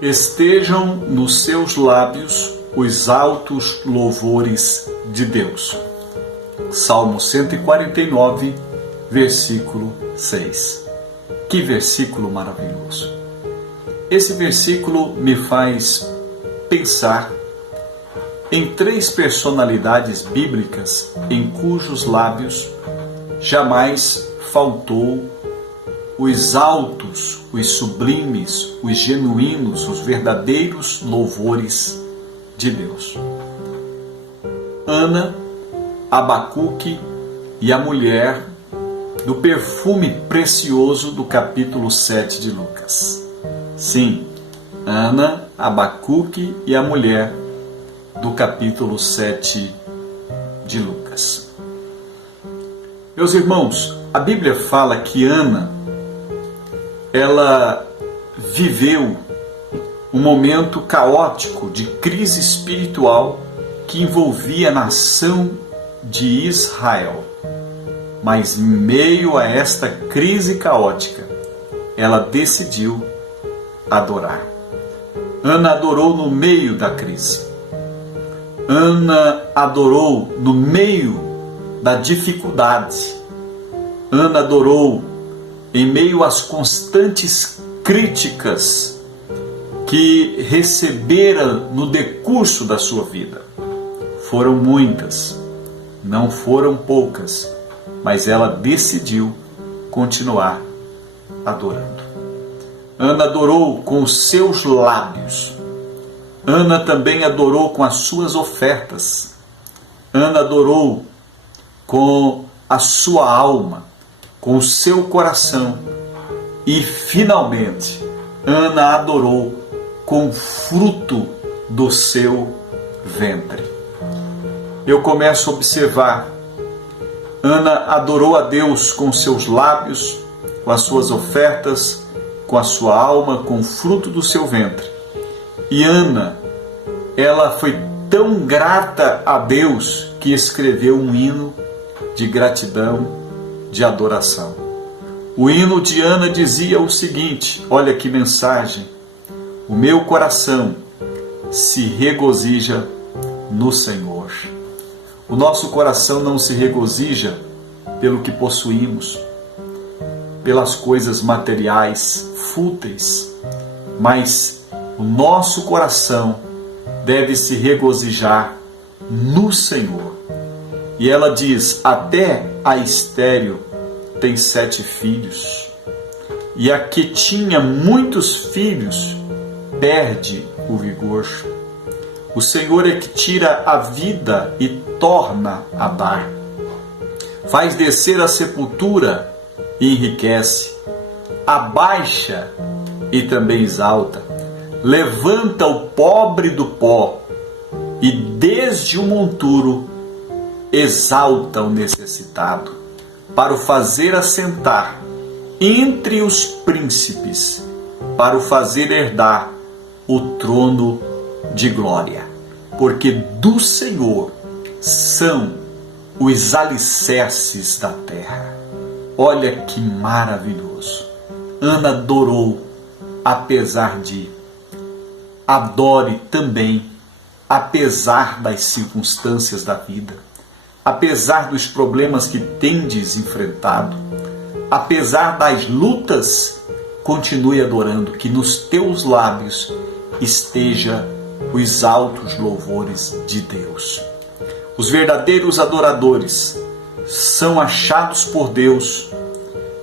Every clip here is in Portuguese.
Estejam nos seus lábios os altos louvores de Deus. Salmo 149, versículo 6. Que versículo maravilhoso! Esse versículo me faz pensar em três personalidades bíblicas em cujos lábios jamais faltou os altos, os sublimes, os genuínos, os verdadeiros louvores de Deus. Ana, Abacuque e a mulher do perfume precioso do capítulo 7 de Lucas. Sim, Ana, Abacuque e a mulher do capítulo 7 de Lucas. Meus irmãos, a Bíblia fala que Ana, ela viveu um momento caótico de crise espiritual que envolvia a nação de Israel. Mas em meio a esta crise caótica, ela decidiu adorar. Ana adorou no meio da crise. Ana adorou no meio da dificuldade. Ana adorou em meio às constantes críticas que recebera no decurso da sua vida. Foram muitas, não foram poucas, mas ela decidiu continuar adorando. Ana adorou com os seus lábios. Ana também adorou com as suas ofertas. Ana adorou com a sua alma, com o seu coração. E, finalmente, Ana adorou com o fruto do seu ventre. Eu começo a observar. Ana adorou a Deus com seus lábios, com as suas ofertas, com a sua alma, com o fruto do seu ventre. E Ana, ela foi tão grata a Deus que escreveu um hino de gratidão, de adoração. O hino de Ana dizia o seguinte, olha que mensagem: o meu coração se regozija no Senhor. O nosso coração não se regozija pelo que possuímos, pelas coisas materiais, fúteis, mas o nosso coração deve se regozijar no Senhor. E ela diz, até a estéril tem 7 filhos, e a que tinha muitos filhos perde o vigor. O Senhor é que tira a vida e torna a dar. Faz descer a sepultura e enriquece. Abaixa e também exalta. Levanta o pobre do pó e desde o monturo exalta o necessitado, para o fazer assentar entre os príncipes, para o fazer herdar o trono de glória. Porque do Senhor são os alicerces da terra. Olha que maravilhoso. Ana adorou, apesar de. Adore também, apesar das circunstâncias da vida, apesar dos problemas que tendes enfrentado, apesar das lutas, continue adorando, que nos teus lábios esteja os altos louvores de Deus. Os verdadeiros adoradores são achados por Deus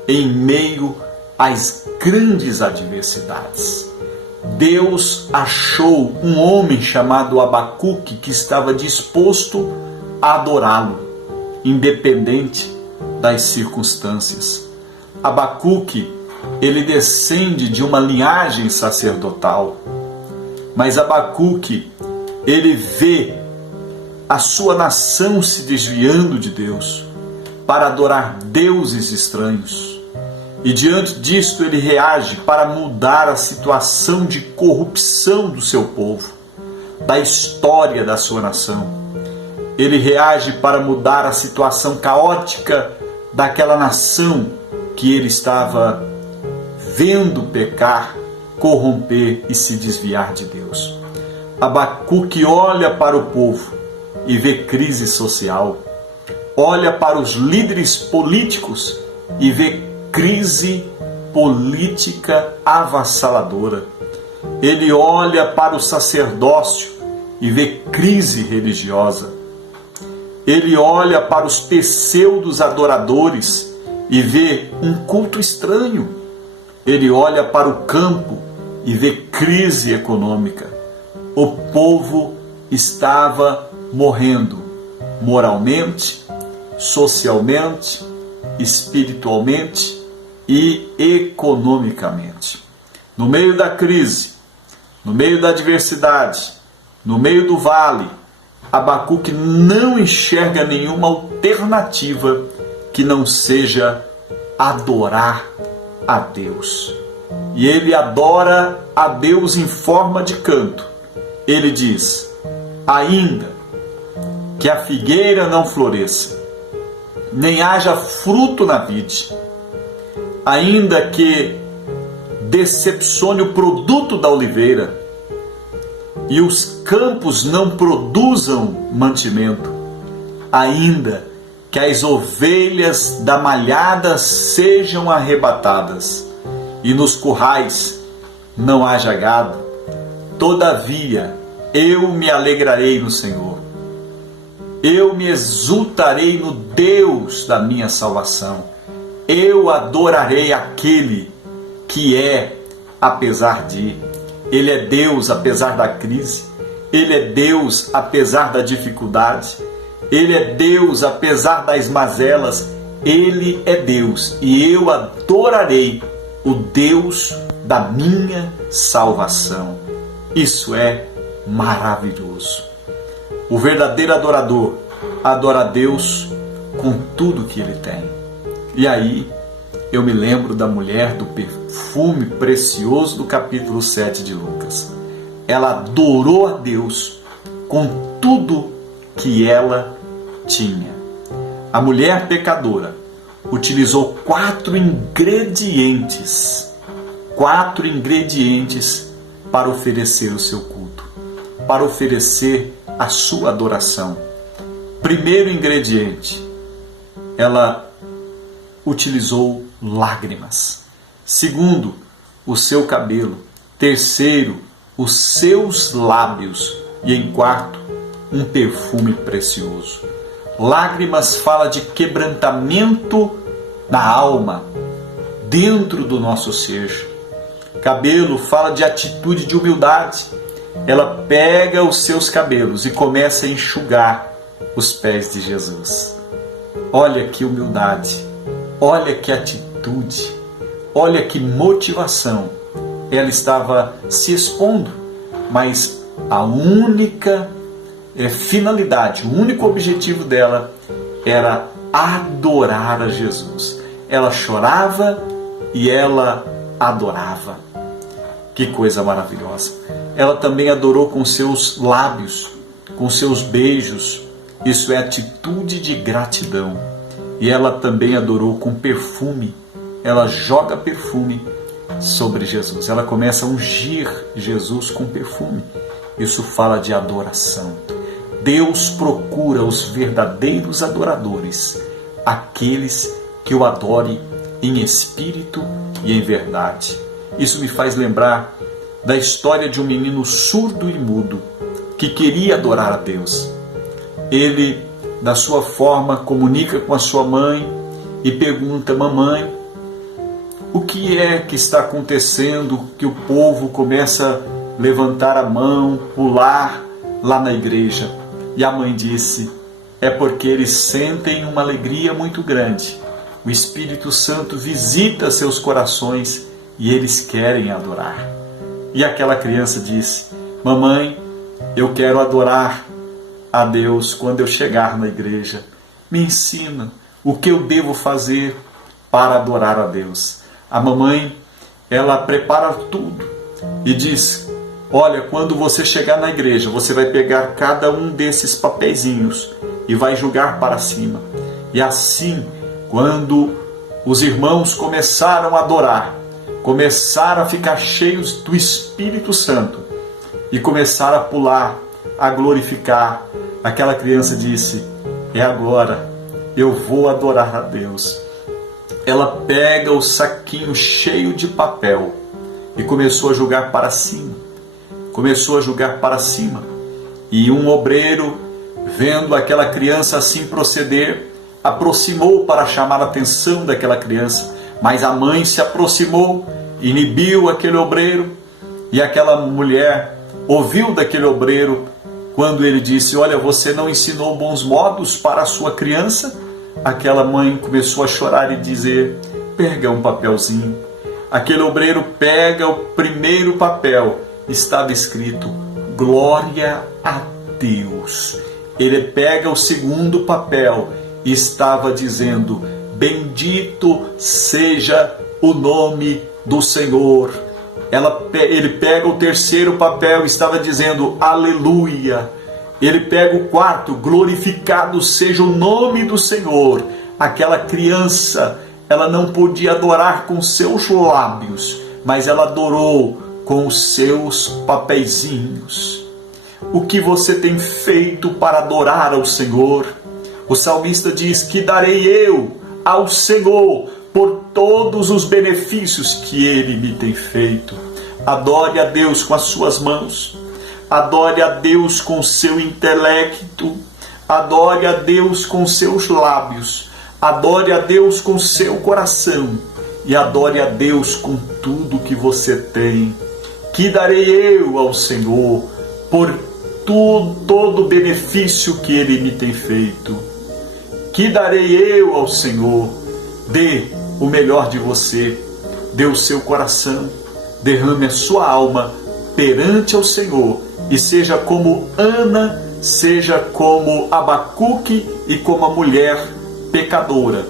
em meio às grandes adversidades. Deus achou um homem chamado Abacuque que estava disposto a adorá-lo, independente das circunstâncias. Abacuque, ele descende de uma linhagem sacerdotal, mas Abacuque, ele vê a sua nação se desviando de Deus para adorar deuses estranhos. E diante disto ele reage para mudar a situação de corrupção do seu povo, da história da sua nação. Ele reage para mudar a situação caótica daquela nação que ele estava vendo pecar corromper e se desviar de Deus. Abacuque olha para o povo e vê crise social. Olha para os líderes políticos e vê crise política avassaladora. Ele olha para o sacerdócio e vê crise religiosa. Ele olha para os pseudos adoradores e vê um culto estranho. Ele olha para o campo e vê crise econômica. O povo estava morrendo moralmente, socialmente, espiritualmente e economicamente. No meio da crise, no meio da adversidade, no meio do vale, Abacuque não enxerga nenhuma alternativa que não seja adorar a Deus. E ele adora a Deus em forma de canto. Ele diz: ainda que a figueira não floresça, nem haja fruto na vide, ainda que decepcione o produto da oliveira e os campos não produzam mantimento, ainda que as ovelhas da malhada sejam arrebatadas e nos currais não haja gado, todavia eu me alegrarei no Senhor, eu me exultarei no Deus da minha salvação, eu adorarei aquele que é apesar de. Ele é Deus apesar da crise, Ele é Deus apesar da dificuldade, Ele é Deus apesar das mazelas, Ele é Deus e eu adorarei o Deus da minha salvação. Isso é maravilhoso. O verdadeiro adorador adora a Deus com tudo que ele tem. E aí eu me lembro da mulher do perfume precioso do capítulo 7 de Lucas. Ela adorou a Deus com tudo que ela tinha. A mulher pecadora utilizou 4 ingredientes para oferecer o seu culto, para oferecer a sua adoração. Primeiro ingrediente, ela utilizou lágrimas. Segundo, o seu cabelo. Terceiro, os seus lábios. E em quarto, um perfume precioso. Lágrimas fala de quebrantamento na alma, dentro do nosso ser. Cabelo fala de atitude de humildade. Ela pega os seus cabelos e começa a enxugar os pés de Jesus. Olha que humildade, olha que atitude, olha que motivação. Ela estava se expondo, mas a única finalidade, o único objetivo dela era adorar a Jesus. Ela chorava e ela adorava. Que coisa maravilhosa! Ela também adorou com seus lábios, com seus beijos. Isso é atitude de gratidão. E ela também adorou com perfume. Ela joga perfume sobre Jesus. Ela começa a ungir Jesus com perfume. Isso fala de adoração. Deus procura os verdadeiros adoradores, aqueles que o adorem em espírito e em verdade. Isso me faz lembrar da história de um menino surdo e mudo que queria adorar a Deus. Ele, da sua forma, comunica com a sua mãe e pergunta: mamãe, o que é que está acontecendo que o povo começa a levantar a mão, pular lá na igreja? E a mãe disse: é porque eles sentem uma alegria muito grande. O Espírito Santo visita seus corações e eles querem adorar. E aquela criança disse: mamãe, eu quero adorar a Deus quando eu chegar na igreja. Me ensina o que eu devo fazer para adorar a Deus. A mamãe, ela prepara tudo e diz: olha, quando você chegar na igreja, você vai pegar cada um desses papeizinhos e vai jogar para cima. E assim, quando os irmãos começaram a adorar, começaram a ficar cheios do Espírito Santo e começaram a pular, a glorificar. Aquela criança disse: é agora, eu vou adorar a Deus. Ela pega o saquinho cheio de papel e começou a jogar para cima. Começou a jogar para cima. E um obreiro, vendo aquela criança assim proceder, aproximou para chamar a atenção daquela criança. Mas a mãe se aproximou, inibiu aquele obreiro, e aquela mulher ouviu daquele obreiro quando ele disse: olha, você não ensinou bons modos para a sua criança? Aquela mãe começou a chorar e dizer: pega um papelzinho. Aquele obreiro pega o primeiro papel, estava escrito: glória a Deus. Ele pega o segundo papel e estava dizendo: bendito seja o nome do Senhor. Ele pega o terceiro papel e estava dizendo: aleluia. Ele pega o quarto: glorificado seja o nome do Senhor. Aquela criança, ela não podia adorar com seus lábios, mas ela adorou com os seus papeizinhos. O que você tem feito para adorar ao Senhor? O salmista diz: que darei eu ao Senhor por todos os benefícios que Ele me tem feito. Adore a Deus com as suas mãos. Adore a Deus com seu intelecto. Adore a Deus com seus lábios. Adore a Deus com seu coração. E adore a Deus com tudo que você tem. Que darei eu ao Senhor por todo o benefício que Ele me tem feito. Que darei eu ao Senhor? Dê o melhor de você. Dê o seu coração. Derrame a sua alma perante ao Senhor. E seja como Ana, seja como Abacuque e como a mulher pecadora,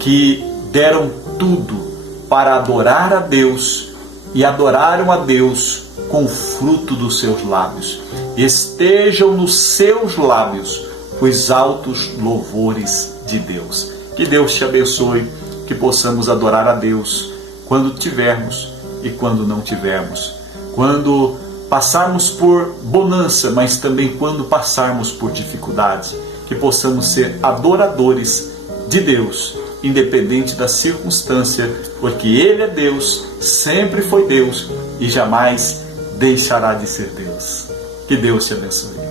que deram tudo para adorar a Deus e adoraram a Deus com o fruto dos seus lábios. Estejam nos seus lábios os altos louvores de Deus. Que Deus te abençoe, que possamos adorar a Deus quando tivermos e quando não tivermos. Quando passarmos por bonança, mas também quando passarmos por dificuldades, que possamos ser adoradores de Deus, independente da circunstância, porque Ele é Deus, sempre foi Deus e jamais deixará de ser Deus. Que Deus te abençoe.